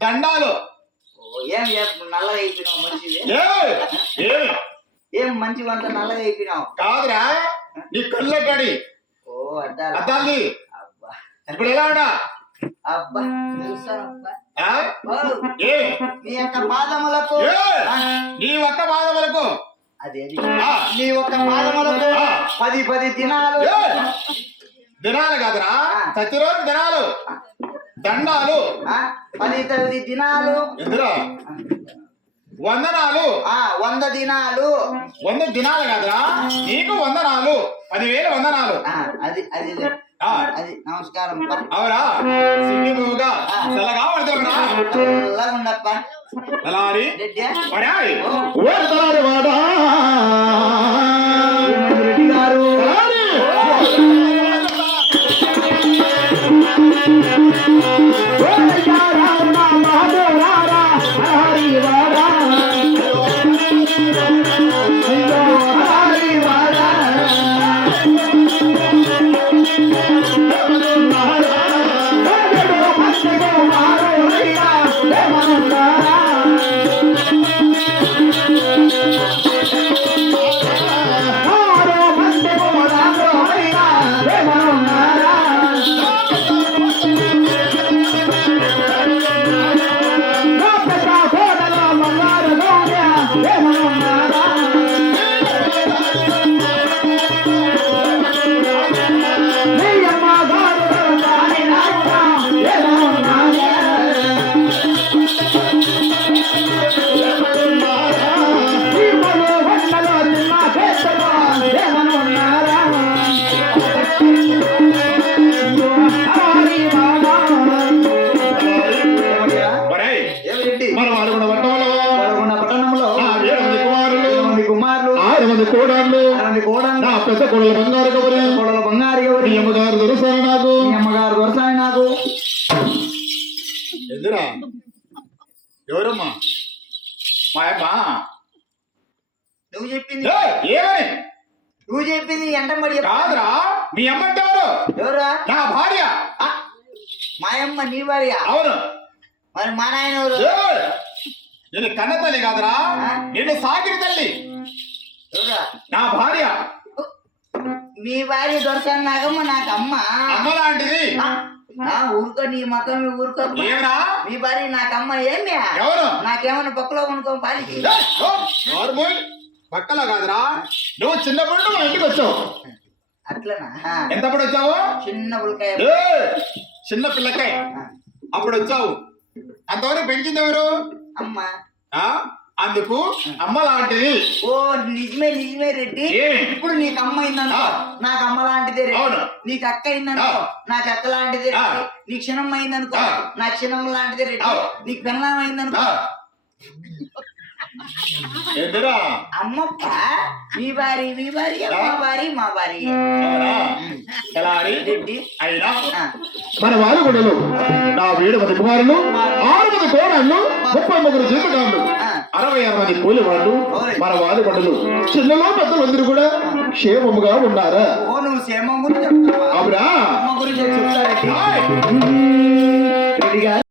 దండాలు ఏం నల్లగా అయిపోయినావు మనిషివి? ఏం మంచి వంట నల్లగా అయిపోయినావు? కాదురా నీ కళ్ళెక్కడి. ఓ అద్దాలు అద్దాలి. అబ్బా ఇప్పుడు ఎలా ఉన్నా? అబ్బా తెలుసానబ్బా. నీ యొక్క పాదములకు నీ ఒక్క పాదములకు అదేది నీ ఒక్క పాదములకు 10 దినాలు దినాలు కాదురా ప్రతిరోజు దినాలు దండాలు 10 దినాలు ఎందురా వందనాలు 100 దినాలు 100 దినాలు కాదురా నీకు వందనాలు 10,000 వందనాలు. అది అది అది నమస్కారం. అవురా సిగ్గుగా చల్లగా పడుతున్నా ఉండప్ప తలారి వాడా రెడ్డి గారు పెద్ద కొడల బంగారు బంగారు ఎవరి నీ అమ్మగారు దొరసాలి నాకు మీ అమ్మగారు దొరసాని నాకు ఎదురా ఎవరమ్మా మా అమ్మ నువ్వు చెప్పింది ఏయ్, ఏమని నువ్వు చెప్పింది ఎంటబడి కాదురా మీ అమ్మ అంటే ఎవరు ఎవరా నా భార్య ఆ, మాయమ్మ నీ భార్య అవును మరి మా నాయన ఎవరు ఏయ్, నేను కన్న తల్లి కాదురా నేను సాగిన తల్లి ఎవరా నా భార్య మీ భార్య దొరసాని నాకమ్మ నాకు అమ్మ అమ్మ లాంటిది ఊరుకో నీ మతం ఊరుకో ఏమరా మీ భార్య నాకమ్మ ఏమి ఎవరు నాకేమన్నా పక్కలో కొనుక్కో పాలికి ఏయ్, ఓ, నార్మల్ పక్కలో కాదురా నువ్వు చిన్నప్పుడు మా ఇంటికి వచ్చావు అట్లనా ఎంతప్పుడు వచ్చావు చిన్న పులకాయ ఏయ్, చిన్న పిల్లకాయ అప్పుడు వచ్చావు అంతవరకు పెంచింది ఎవరు అమ్మ ఆ అందుకు అమ్మ లాంటిది ఓ నిజమే రెడ్డి ఏ? ఇప్పుడు నీకు అమ్మ అయిందనుకో ఆ. నాకు అమ్మ లాంటిదే రెడ్డి అవును. నీకు అక్క అయిందనుకో ఆ. నాకు అక్క లాంటిదే ఆ. రెడ్డి నీకు క్షణమ్మ అయిందనుకో ఆ. నాకు క్షణమ్మ లాంటిదే రెడ్డి ఆ. నీకు పెళ్ళం అయిందనుకో ఆ. ఎదురా అమ్మప్ప మీ భార్య మా భార్య అవునా? ఎలా అని? రెడ్డి అయినా ఆ. మన వారి గుడలు నా 7 మంది కుమారులు 6 మంది కోడళ్ళు 33 జీతగాళ్ళు ఆ. 66 మంది కూలి వాళ్ళు మన వారి గుడలు చిన్నలో పెద్దలందరూ కూడా క్షేమముగా ఉన్నారా ఓ నువ్వు క్షేమం గురించి చెప్తావా అవునా అమ్మ గురించి చెప్తా రెడ్డి ఏయ్, రెడ్డి గారు